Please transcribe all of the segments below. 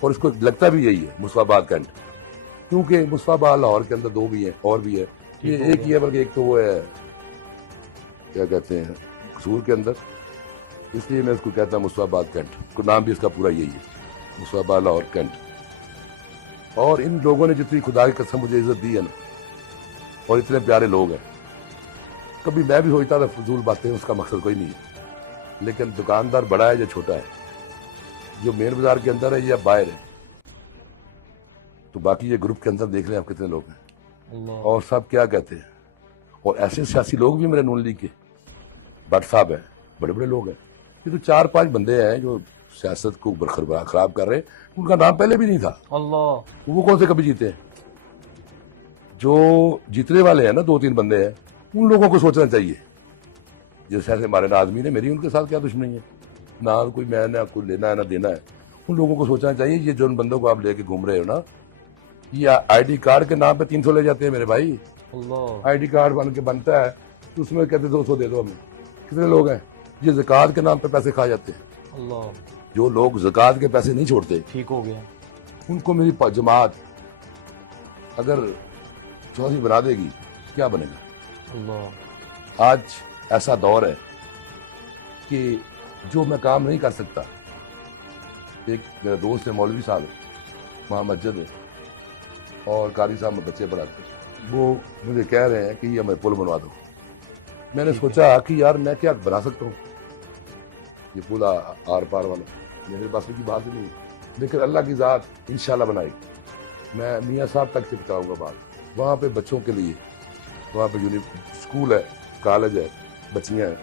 اور اس کو لگتا بھی یہی ہے مصطفیٰ کینٹ، کیونکہ مصطفیٰ لاہور کے اندر 2 بھی ہیں اور بھی ہے، یہ ایک ہی ہے، بلکہ ایک تو وہ ہے کیا کہتے ہیں قصور کے اندر، اس لیے میں اس کو کہتا ہوں مصطفیٰ کینٹ، کو نام بھی اس کا پورا یہی ہے مصطفیٰ لاہور کینٹ۔ اور ان لوگوں نے جتنی خدا کی قسم مجھے عزت دی ہے نا، اور اتنے پیارے لوگ ہیں، کبھی میں بھی سوچتا تھا فضول باتیں، اس کا مقصد کوئی نہیں ہے، لیکن دکاندار بڑا ہے یا چھوٹا ہے، جو مین بازار کے اندر ہے یا باہر ہے، تو باقی یہ گروپ کے اندر دیکھ لیں آپ کتنے لوگ ہیں، اور سب کیا کہتے ہیں، اور ایسے سیاسی لوگ بھی میرے نون لیگ کے، بٹ صاحب ہیں، بڑے بڑے لوگ ہیں، یہ تو 4-5 بندے ہیں جو سیاست کو خراب کر رہے ہیں، ان کا نام پہلے بھی نہیں تھا، وہ کون سے کبھی جیتے ہیں؟ جو جیتنے والے ہیں نا 2-3 بندے ہیں، ان لوگوں کو سوچنا چاہیے، جیسے ایسے ہمارے آدمی نے، میری ان کے ساتھ کیا دشمنی ہے، نہ کوئی میں نہ کوئی لینا ہے نہ دینا ہے، ان لوگوں کو سوچنا چاہیے، یہ جو ان بندوں کو آپ لے کے گھوم رہے ہو نا، یہ آئی ڈی کارڈ کے نام پہ 300 لے جاتے ہیں میرے بھائی، آئی ڈی کارڈ بن کے بنتا ہے تو اس میں کہتے 200 دے دو ہمیں، کتنے لوگ ہیں یہ زکوٰۃ کے نام پہ پیسے کھا جاتے ہیں، جو لوگ زکوٰۃ کے پیسے نہیں چھوڑتے، ٹھیک ہو گیا، ان کو میری جماعت اگر چوتھی بنا دے گی کیا بنے گا؟ آج ایسا دور ہے کہ جو میں کام نہیں کر سکتا، ایک میرا دوست ہے مولوی صاحب وہاں مسجد ہے اور قاری صاحب میں بچے پڑھاتے، وہ مجھے کہہ رہے ہیں کہ یہ ہمیں پل بنوا دو، میں نے سوچا کہ یار میں کیا بنا سکتا ہوں یہ پل آر پار والا، میرے پاس کی بات نہیں ہے، لیکن اللہ کی ذات انشاءاللہ بنائی، میں میاں صاحب تک چپکاؤں گا بات، وہاں پہ بچوں کے لیے، وہاں پہ اسکول ہے، کالج ہے، بچیاں ہیں،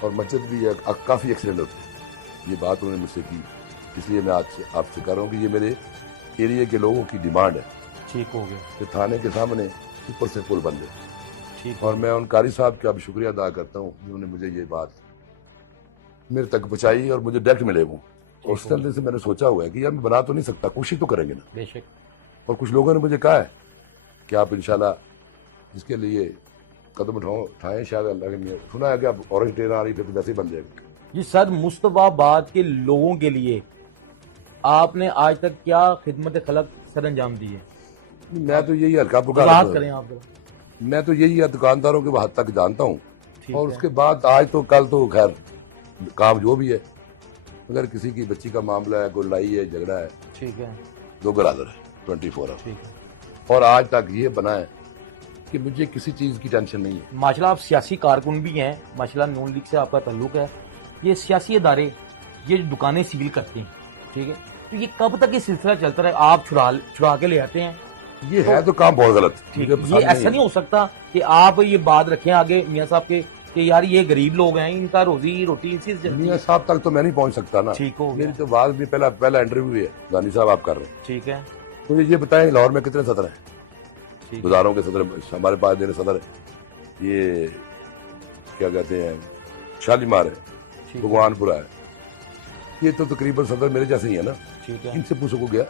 اور مسجد بھی ہے، کافی ایکسیڈنٹ ہوتے ہیں، یہ بات انہوں نے مجھ سے کی، اس لیے میں آج آپ سے کہہ رہا ہوں کہ یہ میرے ایریے کے لوگوں کی ڈیمانڈ ہے، ٹھیک ہو گیا، کہ تھانے کے سامنے اوپر سے پل بن جائے، ٹھیک، اور میں ان قاری صاحب کا بھی شکریہ ادا کرتا ہوں جنہوں نے مجھے یہ بات میرے تک پہنچائی اور مجھے ڈائریکٹ ملے وہ، اور اس طرح سے میں نے سوچا ہوا ہے کہ یار میں بنا تو نہیں سکتا، کوشش تو کریں گے نا، بے شک، اور کچھ لوگوں نے مجھے کہا ہے کہ آپ انشاءاللہ اس کے لیے قدم اٹھائیں، شاید اللہ کے لیے سنا ہے کہ آپ اورنج ٹرین آ رہی پھر ویسے ہی بن جائے گا۔ جی سر، مصطفیٰ آباد کے لوگوں کے لیے آپ نے آج تک کیا خدمت خلق سر انجام دی ہے؟ میں تو یہی ہلکا بات پکار کریں آپ ذرا۔ میں تو یہی ہے دکانداروں کے حد تک جانتا ہوں، ٹھیک اور ہے، اس کے بعد آج تو کل تو خیر کام جو بھی ہے، اگر کسی کی بچی کا معاملہ ہے، کوئی لڑائی ہے، جھگڑا ہے، ٹھیک ہے، دو برادر ہے 24 آور، ٹھیک ہے، اور آج تک یہ بنا ہے کہ مجھے کسی چیز کی ٹینشن نہیں ہے۔ ماشاءاللہ آپ سیاسی کارکن بھی ہیں، ماشاءاللہ نون لیگ سے آپ کا تعلق ہے، یہ سیاسی ادارے یہ دکانیں سیل کرتے ہیں، ٹھیک ہے، تو یہ کب تک یہ سلسلہ چلتا رہے؟ آپ چھڑا کے لے آتے ہیں، یہ ہے تو کام بہت غلط، ٹھیک، مجھے پسند یہ ایسا ہے۔ نہیں ہو سکتا کہ آپ یہ بات رکھیں آگے میاں صاحب کے کہ یار یہ غریب لوگ ہیں، ان کا روزی روٹی اسی سے چلتی میاں ہے۔ صاحب تک تو میں نہیں پہنچ سکتا نا، ٹھیک ہو گیا، میری تو بات بھی پہلا انٹرویو ہے گاندھی صاحب آپ کر رہے ہیں، ٹھیک ہے، تو یہ بتائیں لاہور میں کتنے صدر ہیں؟ ٹھیک ہے، گزاروں کے صدر ہمارے پاس میرے صدر ہے، یہ کیا کہتے ہیں شالیمار ہے، ٹھیک ہے، بھگوان پورہ ہے، یہ تو تقریباً صدر میرے جیسے ہی ہے نا، ٹھیک ہے، ان سے پوچھو کو گیا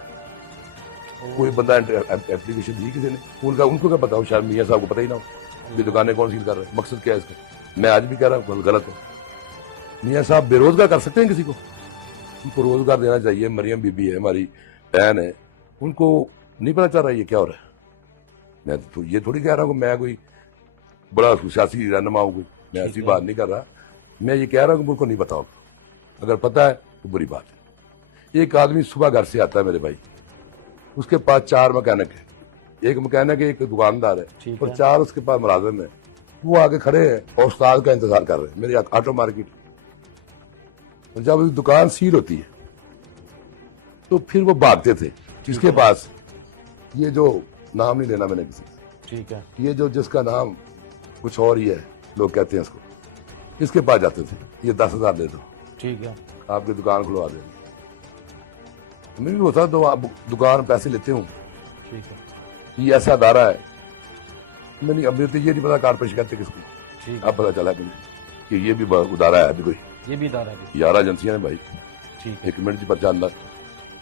کوئی بندہ اپلیکیشن دی کسی نے، ان کو کیا پتا ہو، شاید میاں صاحب کو پتہ ہی نہ ہو یہ دکانیں کون سیل کر رہے ہیں، مقصد کیا ہے اس کا؟ میں آج بھی کہہ رہا ہوں غلط ہے، میاں صاحب بے روزگار کر سکتے ہیں کسی کو؟ ان کو روزگار دینا چاہیے، مریم بی بی ہے ہماری بہن ہے، ان کو نہیں پتا چل رہا ہے یہ کیا ہو رہا ہے؟ میں تو یہ تھوڑی کہہ رہا ہوں کہ میں کوئی بڑا سیاسی رہنما ہوں، کوئی میں ایسی بات نہیں کر رہا، میں یہ کہہ رہا ہوں کہ مجھ کو نہیں پتا ہوگا، اگر پتا ہے تو بری بات ہے۔ ایک آدمی صبح گھر سے آتا ہے میرے بھائی، اس کے پاس 4 مکینک ہے، ایک مکینک ہے، ایک دکاندار ہے، ٹھیک اور ہے، 4 اس کے پاس ملازم ہیں، وہ آگے کھڑے ہیں اور استاد کا انتظار کر رہے ہیں میری آٹو مارکیٹ، اور جب دکان سیل ہوتی ہے تو پھر وہ بھاگتے تھے، جس کے پاس یہ جو نام نہیں لینا میں نے کسی سے، ٹھیک ہے، یہ جو جس کا نام کچھ اور ہی ہے لوگ کہتے ہیں اس کو، اس کے پاس جاتے تھے، یہ 10,000 دے دو ٹھیک ہے، آپ کی دکان کھلوا دیں گے، میں بھی ہوتا تو آپ دکان پیسے لیتے ہوں، ٹھیک ہے، یہ ایسا ادارہ ہے، میں نہیں ابھی تو یہ نہیں پتا کارپوریشن کہتے کس کو، ٹھیک ہے، اب پتا چلا کہ یہ بھی ادارہ ہے ابھی کوئی یہ بھی ادارہ ہے، 11 ایجنسیاں ہیں بھائی، ٹھیک ہے، 1 منٹ جی پرچہ اندر،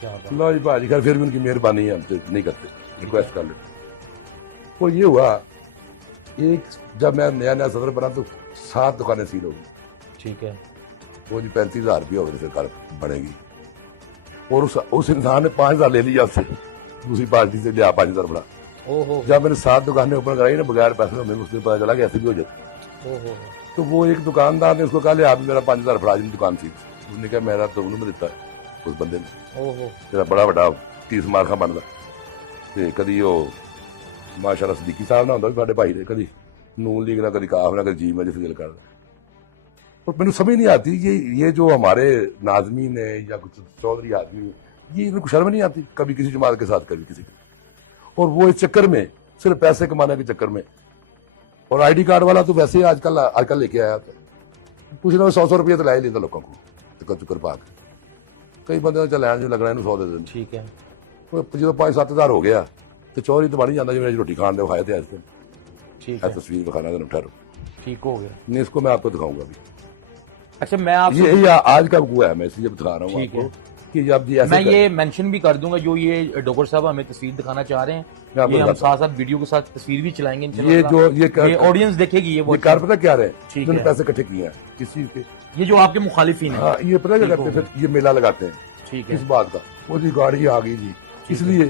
کیا بات، اللہ جی بھاجی خیر پھر بھی ان کی مہربانی ہے، ہم سے نہیں کرتے، ریکویسٹ کر لیتے۔ وہ یہ ہوا ایک جب میں نیا صدر بنا تو 7 دکانیں سیل ہو گئی، ٹھیک ہے، وہ جی 35,000 روپیہ ہو گئے سرکار بڑھے گی، اور اس انسان نے 5,000 لے لیا اس سے, دوسری پارٹی سے لیا 5,000 بڑا. جب میں نے 7 دکانیں اوپن کرائی نا بغیر پیسے میں, اس میں پتا چلا کہ ایسے بھی ہو جاتا. تو وہ ایک دکاندار نے اس کو کہا لے آپ میرا 5,000 پڑا جی دکان سی. انہوں نے کہا میرا تو انہوں نے دیتا ہے اس بندے نے, میرا بڑا بڑا 30 مارکا بنتا. کدی وہ ماشاء اللہ صدیقی صاحب نہ ہوتا بھی ساڈے بھائی نے, کدی نون لیگ نہ, کدی کاف نہ, کدی جی میں جس دل کرتا. اور میرے سمجھ نہیں آتی کہ یہ جو ہمارے ناظمین ہیں یا کچھ چودھری آدمی ہیں, یہ ان کو شرم نہیں آتی کبھی کسی جماعت کے ساتھ کبھی کسی کے, اور وہ اس چکر میں صرف پیسے کمانے کے چکر میں. اور آئی ڈی کارڈ والا تو ویسے ہی آج کل لے کے آیا تھا, کچھ نہ 100 روپیہ تو لا ہی لیتا لوگوں کو چکر پا کے. کئی بندے چل لین جو لگنا ہے 100 دے دیں. ٹھیک ہے, جب 5-7 ہزار ہو گیا تو چوری تو بڑھ ہی جاتا جی میری روٹی کھان دے کھائے تھے. ٹھیک ہے, تصویر دکھانا ہے ٹھہرو, ٹھیک ہو گیا. نہیں اس کو میں آپ کو دکھاؤں گا ابھی. اچھا میں آپ یہ آج کا وقوع ہے, میں اس لیے بتا رہا ہوں آپ کو کہ جب میں یہ مینشن بھی کر دوں گا جو یہ ڈاکٹر صاحب ہمیں تصویر دکھانا چاہ رہے ہیں, یہ ہم ساتھ ساتھ ویڈیو کے ساتھ تصویر بھی چلائیں گے یہ جو یہ آڈینس دیکھے گی. یہ کار پتہ کیا رہے ہیں, انہوں نے پیسے اکٹھے کیے ہیں کس چیز کے, یہ جو آپ کے مخالفین ہیں. ہاں یہ پتہ کیا کرتے ہیں, پھر یہ میلہ لگاتے ہیں. ٹھیک ہے, اس بات کا وہ جی گاڑی آ گئی جی, اس لیے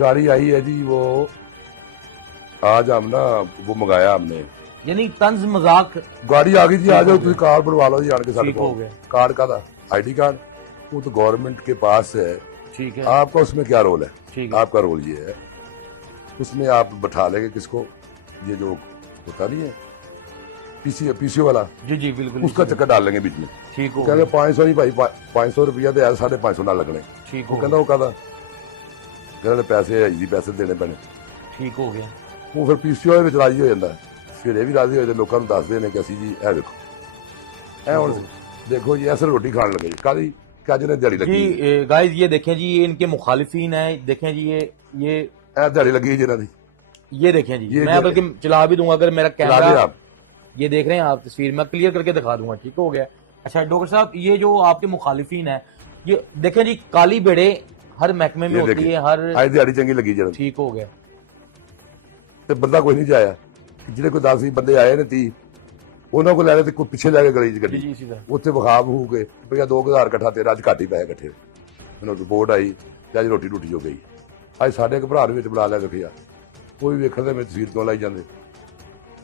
گاڑی آئی ہے جی. وہ آج ہم نا وہ منگایا ہم نے, یعنی طنز مذاق. گاڑی آ گئی جی, آ جاؤ تم کارڈ بنوا لو جی آن کے ساتھ. ہو گیا کارڈ کا تھا آئی ڈی کارڈ, وہ تو گورنمنٹ کے پاس ہے. ٹھیک ہے, آپ کا اس میں کیا رول ہے؟ ٹھیک آپ کا رول یہ ہے اس میں آپ بٹھا لیں گے کس کو, یہ جو ہوتا نہیں ہے پی سی او والا, جی جی بالکل, اس کا چکر ڈال لیں گے بیچ میں. ٹھیک ہو کہ 500 نہیں بھائی 500 روپیہ دے 550 نہ لگنے. ٹھیک وہ ہو کہنا وہ کہتا کہ پیسے ایزی پیسے دینے پینے. ٹھیک ہو گیا. وہ پھر پی سی او ਵਿੱਚ راضی ہو ਜਾਂਦਾ ہے, پھر یہ بھی راضی ہو جائے, لوگوں ਨੂੰ ਦੱਸਦੇ ਨੇ ਕਿ ਅਸੀਂ ਜੀ ਇਹ ਵੇਖੋ ਇਹ ਹੁਣ دیکھو جی ایسے روٹی کھان لگے جی کیا جنہیں دیہڑی لگی جی. گائز یہ دیکھیں جی, یہ ان کے مخالفین ہیں. دیکھیں جی یہ دیہڑی لگی جنہیں دی, یہ دیکھیں جی, میں بلکہ چلا بھی دوں گا اگر میرا چلا کیمرہ. آپ یہ دیکھ رہے ہیں آپ تصویر, میں کلیئر کر کے دکھا دوں گا. ٹھیک ہو گیا. اچھا ڈاکٹر صاحب یہ جو آپ کے مخالفین ہیں, یہ دیکھیں جی کالی بیڑے ہر محکمے میں ہوتی ہے, ہر آج دیہڑی چنگی لگی جنہیں. ٹھیک ہو گیا. ਤੇ ਬੰਦਾ ਕੋਈ ਨਹੀਂ ਜਾਇਆ, ਜਿਹੜੇ ਕੋਈ 10 ਬੰਦੇ ਆਏ ਨੇ 30 ਉਹਨਾਂ ਕੋਲ ਲੈ ਕੇ ਕੋਈ ਪਿੱਛੇ ਲੈ ਕੇ ਗਲੀ 'ਚ جی ਗੱਡੀ, جی اسی طرح. ਉੱਥੇ ਵਿਖਾ ਬਹੂ ਕੇ ਭਈਆ 2000 ਇਕੱਠਾ ਤੇਰਾ, ਅੱਜ ਘੱਟ ਹੀ ਪੈਸੇ ਇਕੱਠੇ. ਮੈਨੂੰ ਰਿਪੋਰਟ ਆਈ ਤੇ ਅੱਜ ਰੋਟੀ ਟੁੱਟੀ ਹੋ ਗਈ. ਅੱਜ ਸਾਡੇ ਇੱਕ ਭਰਾ ਦੇ ਵਿੱਚ ਬੁਲਾ ਲਿਆ ਵੇਖਿਆ, ਕੋਈ ਵੇਖਣ ਦੇ ਵਿੱਚ ਤਸਵੀਰ ਕਿਉਂ ਲਾਈ ਜਾਂਦੇ.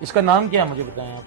اس کا نام کیا ہے مجھے بتائیں آپ.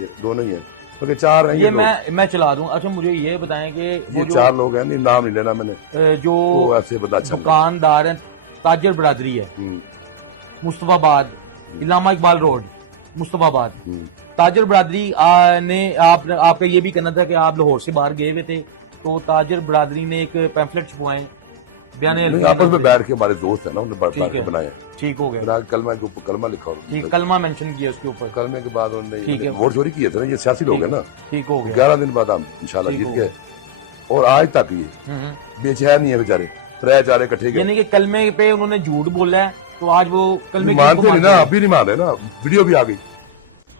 یہ 2 نہیں ہے بلکہ 4 ہیں. یہ میں چلا دوں. اچھا مجھے یہ بتائیں کہ یہ 4 لوگ ہیں, نہیں نام نہیں لینا میں نے, جو وہ ایسے بندہ اچھا دکاندار ہیں, تاجر برادری ہے, مصطفیٰ آباد, علامہ اقبال روڈ, مصطفیٰ آباد. تاجر برادری نے آپ کا یہ بھی کہنا تھا کہ آپ لاہور سے باہر گئے ہوئے تھے, تو تاجر برادری نے ایک پیمفلٹ چھپوائے بیان آپس میں بیٹھ کے, ہمارے دوست ہیں نا, انہوں نے بیٹھ کے بنائے. ٹھیک ہو گیا. بنا کے کلمہ کے اوپر کلمہ لکھا, اور کلمہ مینشن کیا اس کے اوپر. کلمے کے بعد انہوں نے ووٹ چوری کیے تھے نا, یہ سیاسی لوگ ہیں نا. ٹھیک ہو گیا. 11 دن بعد ہم انشاءاللہ جیت گئے, اور آج تک یہ بے چین نہیں ہے بیچارے. 3-4 اکٹھے گئے, یعنی کہ کلمے پہ انہوں نے جھوٹ بولا ہے, تو آج وہ کلمے مانتے نہیں نا, ابھی نہیں مان رہے نا, ویڈیو بھی آ گئی.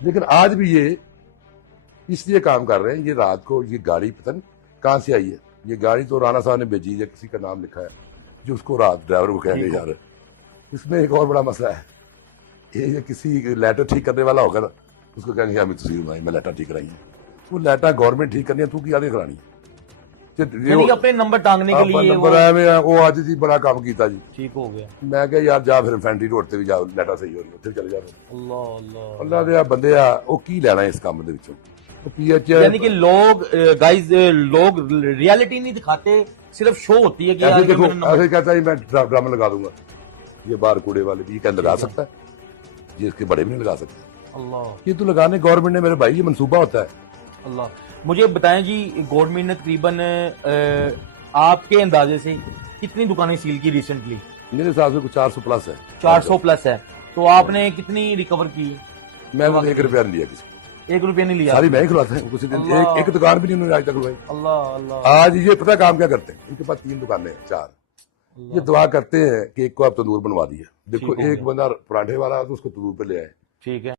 لیکن آج بھی یہ اس لیے کام کر رہے ہیں. یہ رات کو یہ گاڑی پتہ نہیں کہاں سے آئی ہے, یہ گاڑی تو رانا صاحب نے بھیجی ہے, کسی کا نام لکھا ہے جو اس کو رات ڈرائیور کو کہنے جا رہے. اس میں ایک اور بڑا مسئلہ ہے, یہ کسی لیٹر ٹھیک کرنے والا ہوگا نا, اس کو کہیں گے ہمیں تصویر بنائی, میں لیٹر ٹھیک کرائی ہے. وہ لیٹر گورنمنٹ ٹھیک کرنی ہے, تو کی آدھی کرانی ہے. یعنی کہ اپنے نمبر ٹانگنے کے لیے نمبر آیا میں وہ آج جی بڑا کام کیتا جی. ٹھیک ہو گیا. میں کہ یار جا پھر فینٹری روڈ تے بھی جا, لیٹر صحیح ہو رہی, پھر چلے جا. اللہ اللہ اللہ دے بندے آ, وہ کی لینا اس کام دے وچوں. پی ایچ یعنی کہ لوگ گائز لوگ ریالٹی نہیں دکھاتے, صرف شو ہوتی ہے کہ ایسے دیکھو, ایسے کہتا ہے میں ڈرامہ لگا دوں گا. یہ بار کوڑے والے بھی یہ کہہ لگا سکتا ہے, یہ اس کے بڑے بھی نہیں لگا سکتے. اللہ, یہ تو لگانے گورنمنٹ نے, میرے بھائی یہ منصوبہ ہوتا ہے. اللہ. مجھے بتائیں جی, گورنمنٹ نے تقریباً آپ کے اندازے سے کتنی دکانیں سیل کی ریسنٹلی؟ میرے حساب سے کچھ 400 پلس ہے. 400 پلس ہے. تو آپ نے کتنی ریکور کی؟ میں 1 روپیہ نہیں لیا کسی, 1 روپیہ نہیں لیا. ساری میں ہی کھلواتا ہوں, کسی دن ایک دکان بھی نہیں انہوں نے آج تک کھلوائی. اللہ اللہ. آج یہ پتہ کام کیا کرتے ہیں, ان کے پاس 3 دکانیں ہیں 4, یہ دعا کرتے ہیں کہ ایک کو آپ تندور بنوا دیے. دیکھو ایک بندہ پراٹھے والا تو اس کو تندور پہ لے آئے. ٹھیک ہے.